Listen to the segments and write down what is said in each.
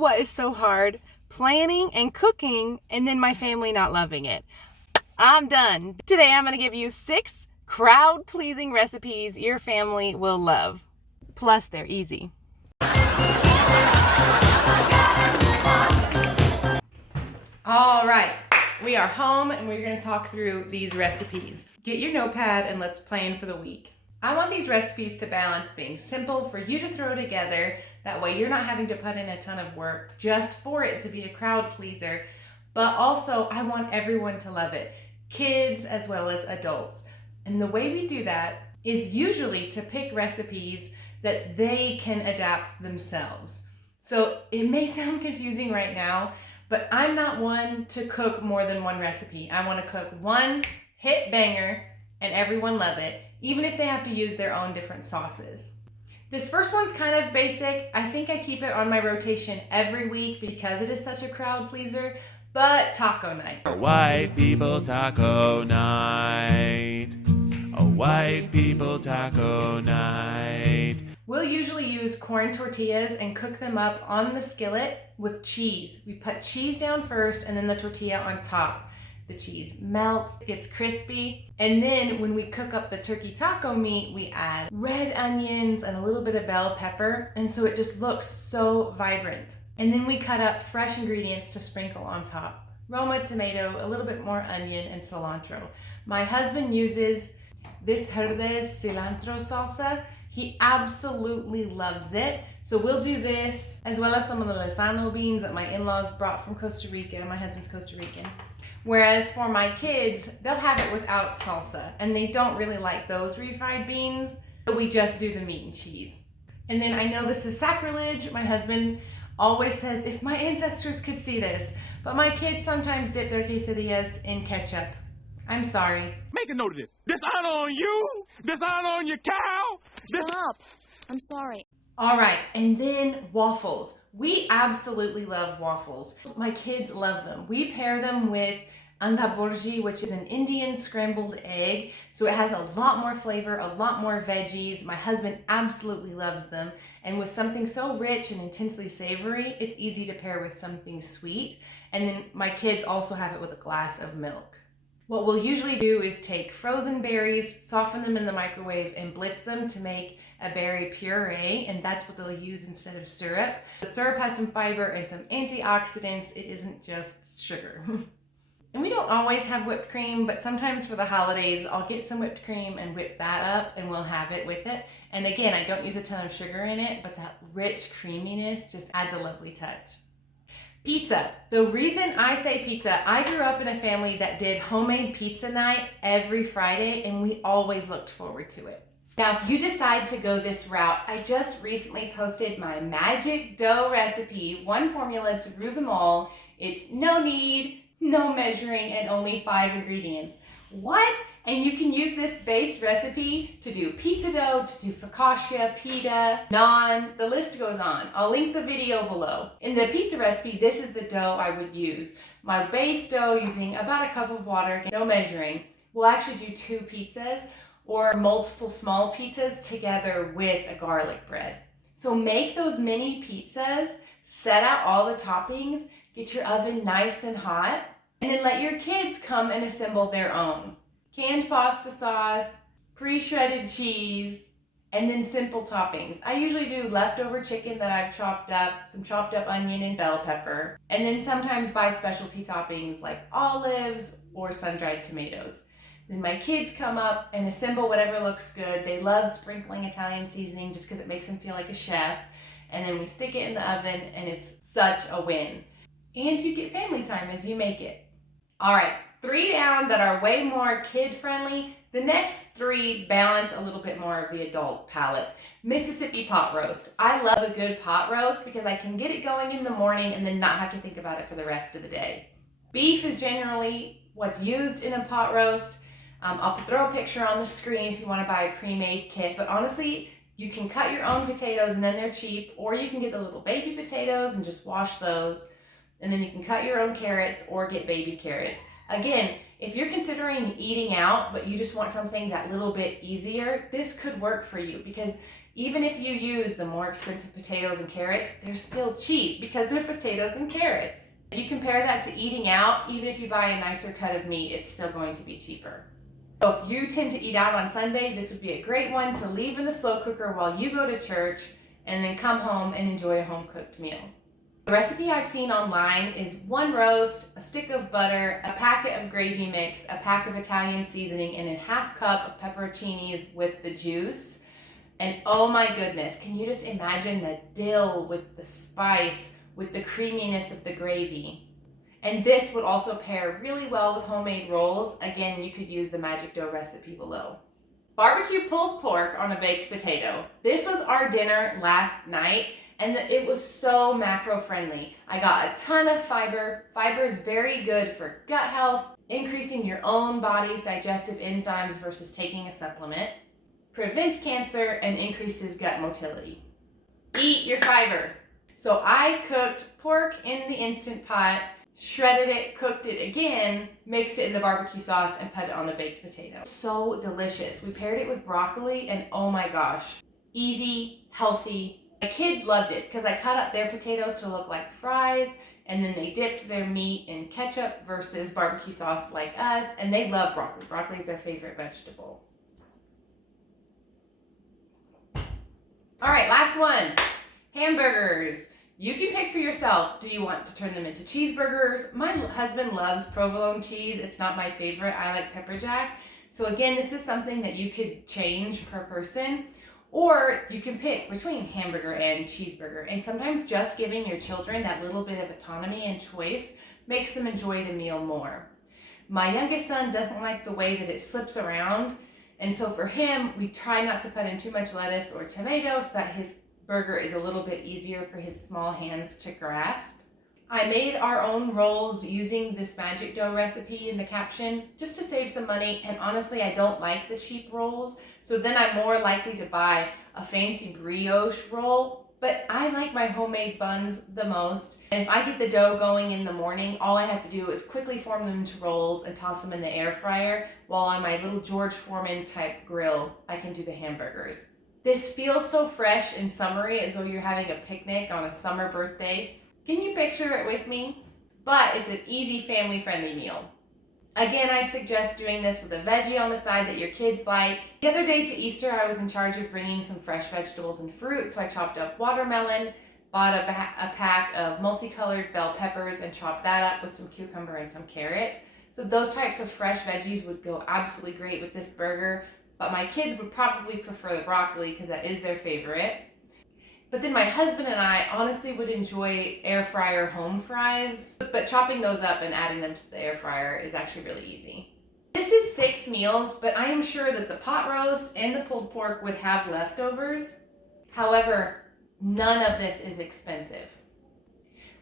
what is so hard? Planning and cooking and then my family not loving it. I'm done. Today I'm going to give you 6 crowd-pleasing recipes your family will love. Plus they're easy. All right, we are home and we're going to talk through these recipes. Get your notepad and let's plan for the week. I want these recipes to balance being simple for you to throw together. That way you're not having to put in a ton of work just for it to be a crowd pleaser. But also I want everyone to love it, kids as well as adults. And the way we do that is usually to pick recipes that they can adapt themselves. So it may sound confusing right now, but I'm not one to cook more than one recipe. I want to cook one hit banger and everyone love it, even if they have to use their own different sauces. This first one's kind of basic. I think I keep it on my rotation every week because it is such a crowd pleaser, but taco night. A white people taco night. A white people taco night. We'll usually use corn tortillas and cook them up on the skillet with cheese. We put cheese down first and then the tortilla on top. The cheese melts, it gets crispy, and then when we cook up the turkey taco meat, we add red onions and a little bit of bell pepper, and so it just looks so vibrant. And then we cut up fresh ingredients to sprinkle on top. Roma tomato, a little bit more onion, and cilantro. My husband uses this Herdes cilantro salsa. He absolutely loves it. So we'll do this, as well as some of the Lozano beans that my in-laws brought from Costa Rica. My husband's Costa Rican. Whereas for my kids, they'll have it without salsa, and they don't really like those refried beans, so we just do the meat and cheese. And then I know this is sacrilege. My husband always says, if my ancestors could see this, but my kids sometimes dip their quesadillas in ketchup. I'm sorry. Make a note of this. Dishonor on you, dishonor on your cow. Stop. I'm sorry. All right, and then waffles. We absolutely love waffles. My kids love them. We pair them with anda burji, which is an Indian scrambled egg. So it has a lot more flavor, a lot more veggies. My husband absolutely loves them. And with something so rich and intensely savory, it's easy to pair with something sweet. And then my kids also have it with a glass of milk. What we'll usually do is take frozen berries, soften them in the microwave, and blitz them to make a berry puree, and that's what they'll use instead of syrup. The syrup has some fiber and some antioxidants. It isn't just sugar. And we don't always have whipped cream, but sometimes for the holidays, I'll get some whipped cream and whip that up, and we'll have it with it. And again, I don't use a ton of sugar in it, but that rich creaminess just adds a lovely touch. Pizza. The reason I say pizza, I grew up in a family that did homemade pizza night every Friday, and we always looked forward to it. Now, if you decide to go this route, I just recently posted my magic dough recipe, one formula to rule them all. It's no knead, no measuring, and only 5 ingredients. What? And you can use this base recipe to do pizza dough, to do focaccia, pita, naan, the list goes on. I'll link the video below. In the pizza recipe, this is the dough I would use. My base dough using about a cup of water, no measuring. We'll actually do 2 pizzas or multiple small pizzas together with a garlic bread. So make those mini pizzas, set out all the toppings, get your oven nice and hot, and then let your kids come and assemble their own. Canned pasta sauce, pre-shredded cheese, and then simple toppings. I usually do leftover chicken that I've chopped up, some chopped up onion and bell pepper, and then sometimes buy specialty toppings like olives or sun-dried tomatoes. Then my kids come up and assemble whatever looks good. They love sprinkling Italian seasoning just because it makes them feel like a chef. And then we stick it in the oven and it's such a win. And you get family time as you make it. All right, 3 down that are way more kid-friendly. The next 3 balance a little bit more of the adult palate. Mississippi pot roast. I love a good pot roast because I can get it going in the morning and then not have to think about it for the rest of the day. Beef is generally what's used in a pot roast. I'll throw a picture on the screen if you want to buy a pre-made kit, but honestly, you can cut your own potatoes and then they're cheap, or you can get the little baby potatoes and just wash those, and then you can cut your own carrots or get baby carrots. Again, if you're considering eating out, but you just want something that little bit easier, this could work for you because Even if you use the more expensive potatoes and carrots, they're still cheap because they're potatoes and carrots. If you compare that to eating out, even if you buy a nicer cut of meat, it's still going to be cheaper. So if you tend to eat out on Sunday, this would be a great one to leave in the slow cooker while you go to church and then come home and enjoy a home-cooked meal. The recipe I've seen online is 1 roast, a stick of butter, a packet of gravy mix, a pack of Italian seasoning, and a ½ cup of pepperoncinis with the juice. And oh my goodness, can you just imagine the dill with the spice, with the creaminess of the gravy? And this would also pair really well with homemade rolls. Again, you could use the magic dough recipe below. Barbecue pulled pork on a baked potato. This was our dinner last night, and it was so macro friendly. I got a ton of fiber. Fiber is very good for gut health, increasing your own body's digestive enzymes versus taking a supplement, prevents cancer, and increases gut motility. Eat your fiber. So I cooked pork in the Instant Pot, shredded it, cooked it again, mixed it in the barbecue sauce, and put it on the baked potato. So delicious. We paired it with broccoli, and oh my gosh, easy, healthy. My kids loved it because I cut up their potatoes to look like fries, and then they dipped their meat in ketchup versus barbecue sauce like us, and they love broccoli. Broccoli is their favorite vegetable. All right, last one. Hamburgers. You can pick for yourself. Do you want to turn them into cheeseburgers? My husband loves provolone cheese. It's not my favorite. I like pepper jack. So again, this is something that you could change per person, or you can pick between hamburger and cheeseburger. And sometimes just giving your children that little bit of autonomy and choice makes them enjoy the meal more. My youngest son doesn't like the way that it slips around. And so for him, we try not to put in too much lettuce or tomato so that his burger is a little bit easier for his small hands to grasp. I made our own rolls using this magic dough recipe in the caption just to save some money, and honestly I don't like the cheap rolls, so then I'm more likely to buy a fancy brioche roll, but I like my homemade buns the most, and if I get the dough going in the morning, all I have to do is quickly form them into rolls and toss them in the air fryer, while on my little George Foreman type grill I can do the hamburgers. This feels so fresh and summery, as though you're having a picnic on a summer birthday. Can you picture it with me? But it's an easy family-friendly meal. Again, I'd suggest doing this with a veggie on the side that your kids like. The other day to Easter, I was in charge of bringing some fresh vegetables and fruit, so I chopped up watermelon, bought a pack of multicolored bell peppers, and chopped that up with some cucumber and some carrot. So those types of fresh veggies would go absolutely great with this burger. But my kids would probably prefer the broccoli because that is their favorite. But then my husband and I honestly would enjoy air fryer home fries, but chopping those up and adding them to the air fryer is actually really easy. This is 6 meals, but I am sure that the pot roast and the pulled pork would have leftovers. However, none of this is expensive.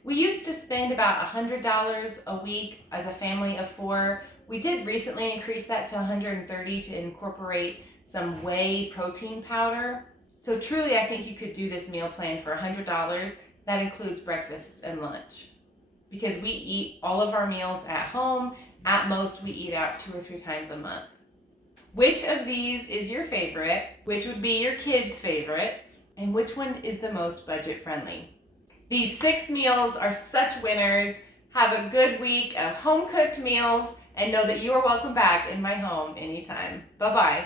We used to spend about $100 a week as a family of 4. We did recently increase that to $130 to incorporate some whey protein powder. So truly, I think you could do this meal plan for $100. That includes breakfasts and lunch. Because we eat all of our meals at home. At most, we eat out 2 or 3 times a month. Which of these is your favorite? Which would be your kids' favorites? And which one is the most budget friendly? These 6 meals are such winners. Have a good week of home cooked meals, and know that you are welcome back in my home anytime. Bye-bye.